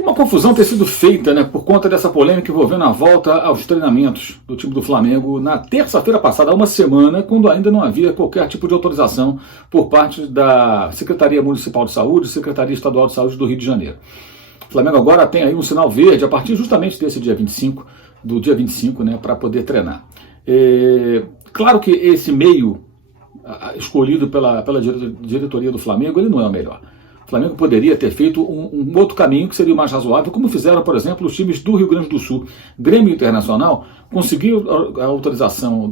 Uma confusão ter sido feita, né, por conta dessa polêmica envolvendo a volta aos treinamentos do time do Flamengo na terça-feira passada, há uma semana, quando ainda não havia qualquer tipo de autorização por parte da Secretaria Municipal de Saúde e Secretaria Estadual de Saúde do Rio de Janeiro. O Flamengo agora tem aí um sinal verde a partir justamente desse dia 25, né, para poder treinar. Claro que esse meio escolhido pela diretoria do Flamengo, ele não é o melhor. O Flamengo poderia ter feito um outro caminho que seria mais razoável, como fizeram, por exemplo, os times do Rio Grande do Sul. Grêmio Internacional conseguiu a autorização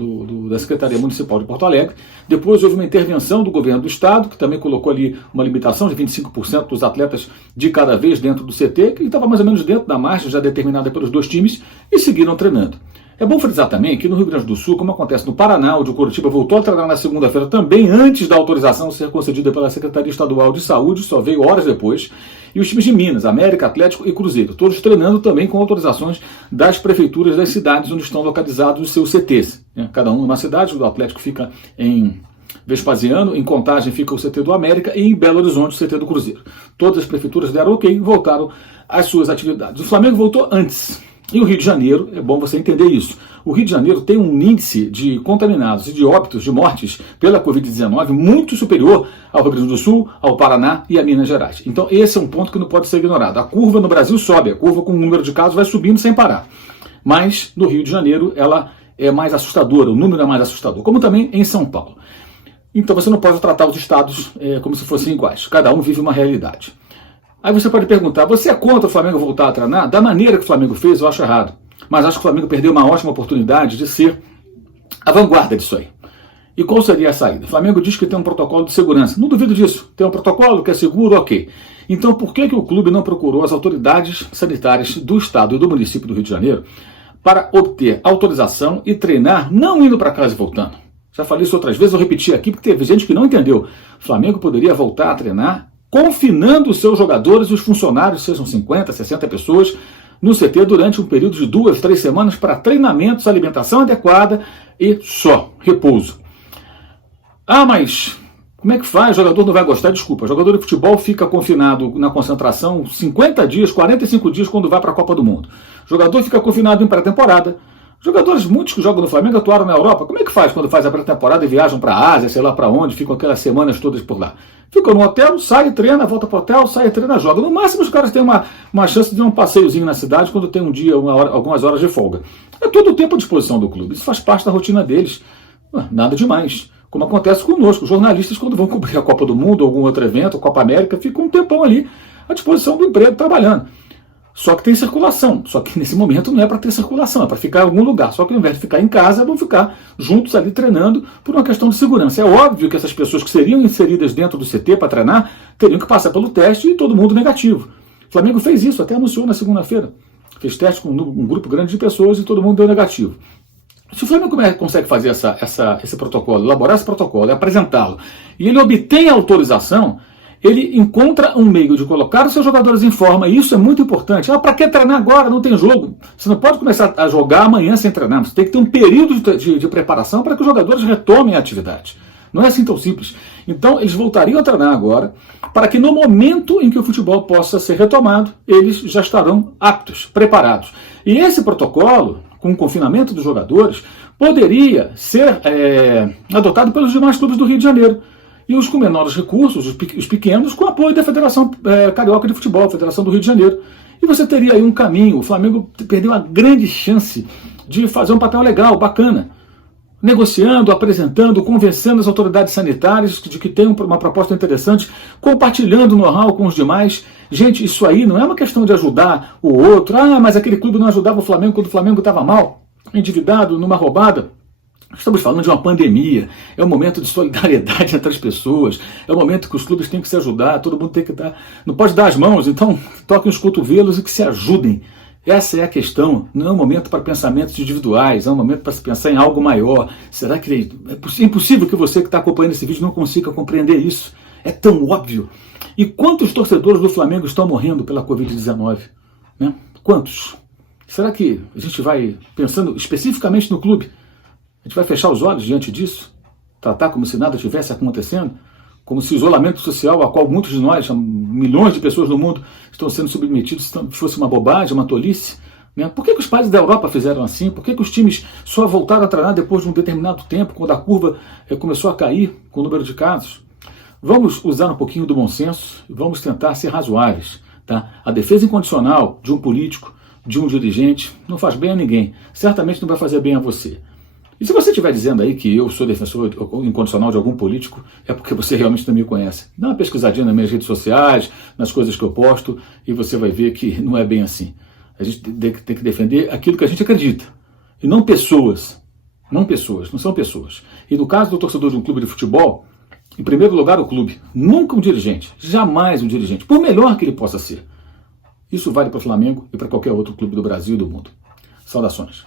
da Secretaria Municipal de Porto Alegre, depois houve uma intervenção do governo do estado, que também colocou ali uma limitação de 25% dos atletas de cada vez dentro do CT, que estava mais ou menos dentro da margem já determinada pelos dois times, e seguiram treinando. É bom frisar também que no Rio Grande do Sul, como acontece no Paraná, onde o Coritiba voltou a treinar na segunda-feira, também antes da autorização ser concedida pela Secretaria Estadual de Saúde, só veio horas depois, e os times de Minas, América, Atlético e Cruzeiro, todos treinando também com autorizações das prefeituras das cidades onde estão localizados os seus CTs. Cada um numa cidade, o Atlético fica em Vespasiano, em Contagem fica o CT do América e em Belo Horizonte o CT do Cruzeiro. Todas as prefeituras deram ok e voltaram às suas atividades. O Flamengo voltou antes. E o Rio de Janeiro, é bom você entender isso, o Rio de Janeiro tem um índice de contaminados e de óbitos, de mortes pela Covid-19 muito superior ao Rio Grande do Sul, ao Paraná e a Minas Gerais. Então esse é um ponto que não pode ser ignorado. A curva no Brasil sobe, a curva com o número de casos vai subindo sem parar. Mas no Rio de Janeiro ela é mais assustadora, o número é mais assustador, como também em São Paulo. Então você não pode tratar os estados como se fossem iguais, cada um vive uma realidade. Aí você pode perguntar, você é contra o Flamengo voltar a treinar? Da maneira que o Flamengo fez, eu acho errado. Mas acho que o Flamengo perdeu uma ótima oportunidade de ser a vanguarda disso aí. E qual seria a saída? O Flamengo diz que tem um protocolo de segurança. Não duvido disso. Tem um protocolo que é seguro, ok. Então por que o clube não procurou as autoridades sanitárias do estado e do município do Rio de Janeiro para obter autorização e treinar, não indo para casa e voltando? Já falei isso outras vezes, vou repetir aqui porque teve gente que não entendeu. O Flamengo poderia voltar a treinar confinando os seus jogadores e os funcionários, sejam 50, 60 pessoas, no CT durante um período de 2, 3 semanas para treinamentos, alimentação adequada e só repouso. Ah, mas como é que faz? O jogador não vai gostar? Desculpa, o jogador de futebol fica confinado na concentração 50 dias, 45 dias quando vai para a Copa do Mundo. O jogador fica confinado em pré-temporada. Jogadores, muitos que jogam no Flamengo atuaram na Europa. Como é que faz quando faz a pré-temporada e viajam para a Ásia, sei lá para onde, ficam aquelas semanas todas por lá? Ficam no hotel, sai, treina, volta para o hotel, sai, treina, joga. No máximo os caras têm uma chance de dar um passeiozinho na cidade quando tem um dia, algumas horas de folga. É todo o tempo à disposição do clube. Isso faz parte da rotina deles. Nada demais. Como acontece conosco. Os jornalistas, quando vão cobrir a Copa do Mundo, algum outro evento, a Copa América, ficam um tempão ali à disposição do emprego, trabalhando. Só que tem circulação. Só que nesse momento não é para ter circulação, é para ficar em algum lugar. Só que ao invés de ficar em casa, vão ficar juntos ali treinando por uma questão de segurança. É óbvio que essas pessoas que seriam inseridas dentro do CT para treinar teriam que passar pelo teste e todo mundo negativo. O Flamengo fez isso, até anunciou na segunda-feira. Fez teste com um grupo grande de pessoas e todo mundo deu negativo. Se o Flamengo consegue fazer esse protocolo, elaborar esse protocolo e apresentá-lo, e ele obtém a autorização, ele encontra um meio de colocar os seus jogadores em forma, e isso é muito importante. Para que treinar agora? Não tem jogo. Você não pode começar a jogar amanhã sem treinar. Você tem que ter um período de preparação para que os jogadores retomem a atividade. Não é assim tão simples. Então, eles voltariam a treinar agora, para que no momento em que o futebol possa ser retomado, eles já estarão aptos, preparados. E esse protocolo, com o confinamento dos jogadores, poderia ser adotado pelos demais clubes do Rio de Janeiro. E os com menores recursos, os pequenos, com apoio da Federação Carioca de Futebol, a Federação do Rio de Janeiro. E você teria aí um caminho. O Flamengo perdeu uma grande chance de fazer um papel legal, bacana. Negociando, apresentando, convencendo as autoridades sanitárias de que tem uma proposta interessante, compartilhando know-how com os demais. Gente, isso aí não é uma questão de ajudar o outro. Mas aquele clube não ajudava o Flamengo quando o Flamengo estava mal, endividado, numa roubada. Estamos falando de uma pandemia, é um momento de solidariedade entre as pessoas, é um momento que os clubes têm que se ajudar, todo mundo tem que dar, não pode dar as mãos, então toquem os cotovelos e que se ajudem. Essa é a questão, não é um momento para pensamentos individuais, é um momento para se pensar em algo maior. Será que é impossível que você que está acompanhando esse vídeo não consiga compreender isso? É tão óbvio. E quantos torcedores do Flamengo estão morrendo pela Covid-19? Né? Quantos? Será que a gente vai, pensando especificamente no clube, a gente vai fechar os olhos diante disso? Tratar como se nada estivesse acontecendo? Como se o isolamento social, a qual muitos de nós milhões de pessoas no mundo estão sendo submetidos, se fosse uma bobagem, uma tolice. Né? Por que os países da Europa fizeram assim? Por que os times só voltaram a treinar depois de um determinado tempo, quando a curva começou a cair com o número de casos? Vamos usar um pouquinho do bom senso e vamos tentar ser razoáveis. Tá? A defesa incondicional de um político, de um dirigente, não faz bem a ninguém. Certamente não vai fazer bem a você. E se você estiver dizendo aí que eu sou defensor incondicional de algum político, é porque você realmente não me conhece. Dá uma pesquisadinha nas minhas redes sociais, nas coisas que eu posto, e você vai ver que não é bem assim. A gente tem que defender aquilo que a gente acredita. E não pessoas. Não são pessoas. E no caso do torcedor de um clube de futebol, em primeiro lugar o clube, nunca um dirigente, jamais um dirigente, por melhor que ele possa ser. Isso vale para o Flamengo e para qualquer outro clube do Brasil e do mundo. Saudações.